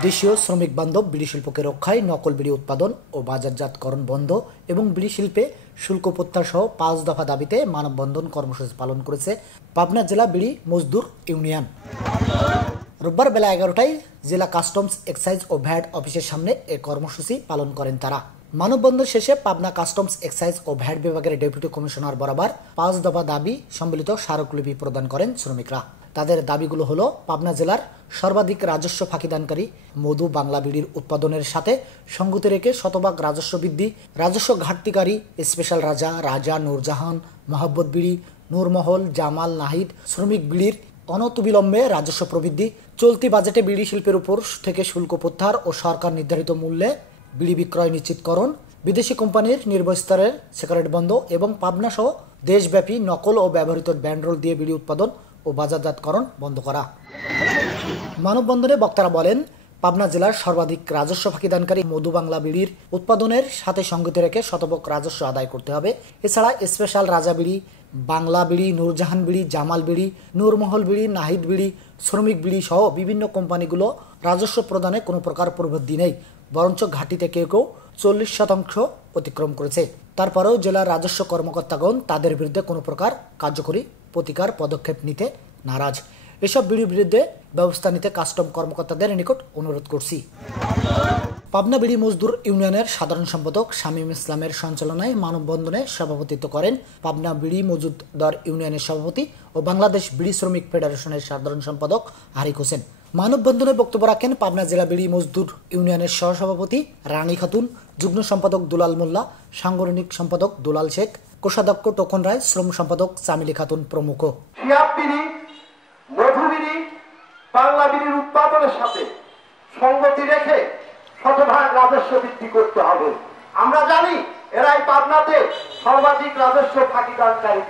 দেশীয় শ্রমিক বান্ধব বিড়ি শিল্পকে রক্ষায় নকল বিড়ি উৎপাদন ও বাজারজাতকরণ বন্ধ এবং বিড়ি শিল্পে শুল্ক প্রত্যাহার সহ ৫ দফা দাবিতে মানববন্ধন কর্মসূচি পালন করেছে পাবনা জেলা বিড়ি মজদুর ইউনিয়ন। রোববার বেলা ১১টায় জেলা কাস্টমস এক্সাইজ ও ভ্যাট অফিসের সামনে এ কর্মসূচি পালন করেন তারা। মানববন্ধন শেষে পাবনা কাস্টমস এক্সাইজ ও ভ্যাট বিভাগের ডেপুটি কমিশনার বরাবর ৫ দফা দাবি সম্বলিত স্মারকলিপি প্রদান করেন শ্রমিকরা। তাদের দাবিগুলো হলো পাবনা জেলার সর্বাধিক রাজস্ব ফাঁকিদানকারী মধু বাংলা বিড়ির উৎপাদনের সাথে সঙ্গতি রেখে শতভাগ রাজস্ব বৃদ্ধি, রাজস্ব ঘাটতিকারী স্পেশাল রাজা নূরজাহান, মহব্বত বিড়ি, নূরমহল, জামাল, নাহিদ শ্রমিক বিড়ির অনতিবিলম্বে রাজস্ব প্রবৃদ্ধি, চলতি বাজেটে বিড়ি শিল্পের উপর থেকে শুল্ক প্রত্যাহার ও সরকার নির্ধারিত মূল্যে বিড়ি বিক্রয় নিশ্চিতকরণ, বিদেশি কোম্পানির নির্ভরস্তরের সিগারেট বন্ধ এবং পাবনা সহ দেশব্যাপী নকল ও ব্যবহৃত ব্যান্ডরোল দিয়ে বিড়ি উৎপাদন ও বাজারজাতকরণ বন্ধ করা। মানববন্ধনে বক্তারা বলেন, পাবনা জেলার সর্বাধিক রাজস্ব ফাঁকিদানকারী মধু বাংলা বিড়ির উৎপাদনের সাথে সঙ্গতি রেখে শতভাগ রাজস্ব আদায় করতে হবে। এছাড়া স্পেশাল রাজা বিড়ি, বাংলা বিড়ি, নূরজাহান বিড়ি, জামাল বিড়ি, নূরমহল বিড়ি, নাহিদ বিড়ি, শ্রমিক বিড়ি সহ বিভিন্ন কোম্পানিগুলো রাজস্ব প্রদানে কোনো প্রকার প্রবৃদ্ধি নেই, বরঞ্চ ঘাটিতে কেউ 40% অতিক্রম করেছে। তারপরেও জেলার রাজস্ব কর্মকর্তাগণ তাদের বিরুদ্ধে কোনো প্রকার কার্যকরী প্রতিকার পদক্ষেপ নিতে নারাজ। এসব বিড়ির বিরুদ্ধে ব্যবস্থা নিতে কাস্টম কর্মকর্তাদের নিকট অনুরোধ করছি। পাবনা বিড়ি মজদুর ইউনিয়নের সাধারণ সম্পাদক শামীম ইসলামের সঞ্চালনায় মানববন্ধনে সভাপতিত্ব করেন পাবনা বিড়ি মজুদদার ইউনিয়নের সভাপতি ও বাংলাদেশ বিড়ি শ্রমিক ফেডারেশনের সাধারণ সম্পাদক আরিক হোসেন। মানববন্ধনে বক্তব্য রাখেন পাবনা জেলা বিড়ি মজদুর ইউনিয়নের সহসভাপতি রানী খাতুন, যুগ্ম সম্পাদক দুলাল মোল্লা, সাংগঠনিক সম্পাদক দুলাল শেখ, কোষাধ্যক্ষ টোকন রায়, শ্রম সম্পাদক চামিলি খাতুন প্রমুখ। মধু বিড়ি বাংলা বিড়ির উৎপাদনের সাথে সঙ্গতি রেখে শতভাগ রাজস্ব বৃদ্ধি করতে হবে। আমরা জানি এরাই পাবনাতে সর্বাধিক রাজস্ব ফাঁকিদানকারী।